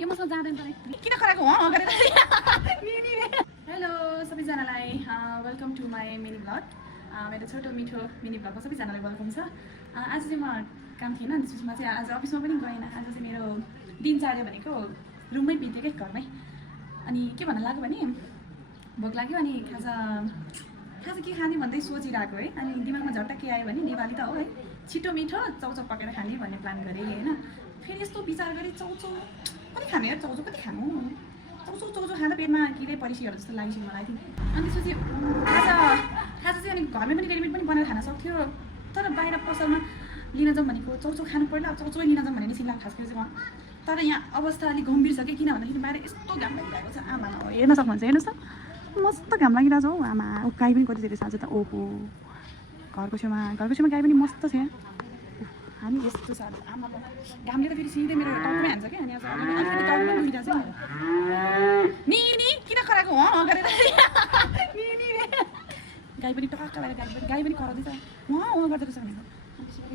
यो मसँग जाँदैन तर किन कराएको हो गरेर हेलो सबैजनालाई welcome to my mini blog मेरो छोटो मिठो मिनी ब्लगमा सबैजनालाई वेलकम छ आज चाहिँ म काम थिएन अनि त्यसमा चाहिँ आज अफिसमा पनि गएन आज चाहिँ मेरो दिनचर्या भनेको रुममै बित्यो क्या घरमै अनि के भन्न लाग्यो भने भोक लाग्यो अनि खाजा के खाने भन्दै सोचिरहेको है अनि दिमागमा झट्ट के आयो भने नेपाली त हो है छिटो मिठो चौचौ पकेर खाने भन्ने प्लान गरेँ होइन फेरि यस्तो विचार गरेँ चौचौ कति खाने यार चौचौ कति खानु चौचौ खाँदा पेटमा किरै परिसियो जस्तो लाग्यो मलाई अनि त्यसपछि खाजा चाहिँ अनि घरमै पनि रेडिमेड पनि बनाएर खान सक्थ्यो तर बाहिर पसलमा लिन जाउँ भनेको चौचौ खानु पर्ला अब चौचौ लिन जाउँ भने नि सिङ्गा खास गरी चाहिँ तर यहाँ अवस्था अलिक गम्भीर छ कि किन भन्दाखेरि बाहिर यस्तो घाम लागिरहेको छ आमा हेर्न सक्नुहुन्छ हेर्नुहोस् त मस्त घाम लागिरहेको छ हौ आमा गाई पनि कति धेरै छ आज त ओहो घरको छेउमा गाई पनि मस्त छ यहाँ हामी यस्तो छ आमा घामले त फेरि सिधै मेरो टाउकोमै हान्छ क्या अनि आज अलिकति टाउको पनि दुखिरहेको छ नि किन कराएको हो गरेर गाई पनि टक्क लगाएर गाई पनि कराउँदैछ उहाँ गरिदिएको छ भनेको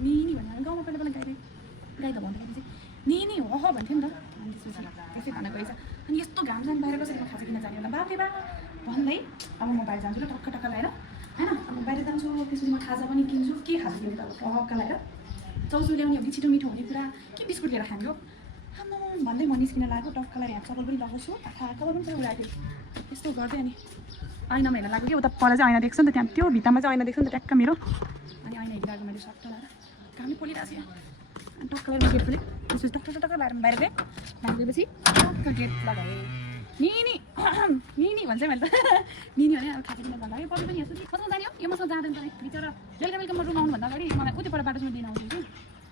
नि भन्यो गाउँमा पहिला गाई त भन्दाखेरि चाहिँ नि हो भन्थ्यो नि त अनि त्यसपछि त्यसै भन्न गएछ अनि यस्तो घाम जानु बाहिर कसरी म खाजा किन जाने होला बाबे बा भन्दै अब म बाहिर जान्छु ल टक्क लगाएर होइन अब बाहिर जान्छु त्यसपछि म खाजा पनि किन्छु के खाजा किन्छु त टक्क लगाएर चौचौ ल्याउने हो कि छिटो मिठो हुने कुरा के बिस्कुट लिएर खाने हो आम्मा भन्दै म निस्किन लाग्यो टक्क लगाएर यहाँ चप्पल पनि लगाउँछु कपाल पनि पुरा उडाएको यस्तो गर्दै अनि ऐनामा हेर्न लाग्यो कि उता पर चाहिँ ऐना देख्छ नि त त्यहाँ त्यो भित्तामा चाहिँ ऐना देख्छ नि त ट्याक्क मेरो अनि ऐना हेरिरहेको मैले सट्ट लगाएर घामै पोलिरहेको छु यहाँ अनि टक्क लगाएर गेट खोलेँ त्यसपछि टक्क लगाएर बाहिर गएँ बाहिर गएपछि टक्क गेट लगाएँ नि भन्छ मैले त नि भने अब खाजा किन भन्दा है पक्कै पनि यस्तो कस्तो जाने हो यो मसँग जाँदैन तर बिचरा बेलुका म रुम आउनुभन्दा अगाडि मलाई उतिबाट बाटोसम्म दिन आउँछु कि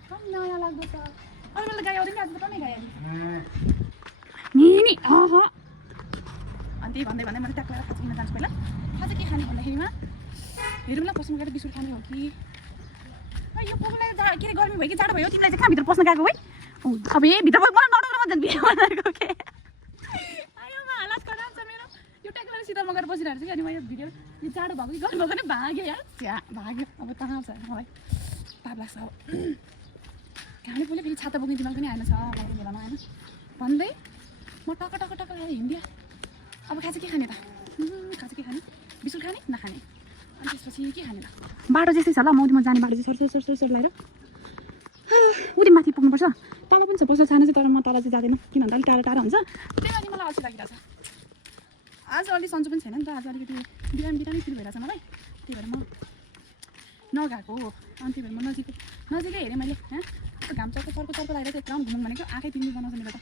कम नयाँ लाग्दो छ अनि मैले त गाई आउँदैन आज त कमै गाई नि अनि त्यही भन्दै मैले ट्याक लगाएर खाजा किन जान्छु पहिला खाजा के खाने भन्दाखेरिमा हेरौँ ल पसलमा गएर बिस्कुट खाने हो कि यो पुग्ने के अरे गर्मी भयो कि जाडो भयो तिमीलाई चाहिँ कहाँ भित्र पस्न गएको है अब भित्र मलाई नडोमा जान्छ बिहे बनाएको के शीतलमा गएर बसिरहेको छु कि अनि म यो भिडियो यो जाडो भएको कि गर्मी भएको नै भाग्यो यार भाग्यो अब कहाँ छ मलाई पाप लाग्छ अब घामले पोल्यो फेरि छाता बोक्ने दिमाग पनि आएन छ मलाई बेलामा होइन भन्दै म टक्क लगाएर हिँडिदिएँ अब खाजा के खाने त खाजा के खाने बिस्कुट खाने नखाने अनि त्यसपछि के खाने त बाटो त्यस्तै छ ल मौतीमा जाने बाटो चाहिँ सर लगाएर उति माथि पुग्नुपर्छ तल पनि छ पसल सानो चाहिँ तर म तल चाहिँ जाँदैन किन भन्दा अलिक टाढा हुन्छ त्यही लागि मलाई अल्छी लागिरहेको छ आज अलि सन्चो पनि छैन नि त आज अलिकति बिरामी फिल भइरहेछ मलाई त्यही भएर म नगएको हो अनि त्यही भएर म नजिकै हेरेँ मैले घाम चर्को लगाएर चाहिँ एकदम घुमौँ भनेको आँखै तिमी बनाउँछ मेरो त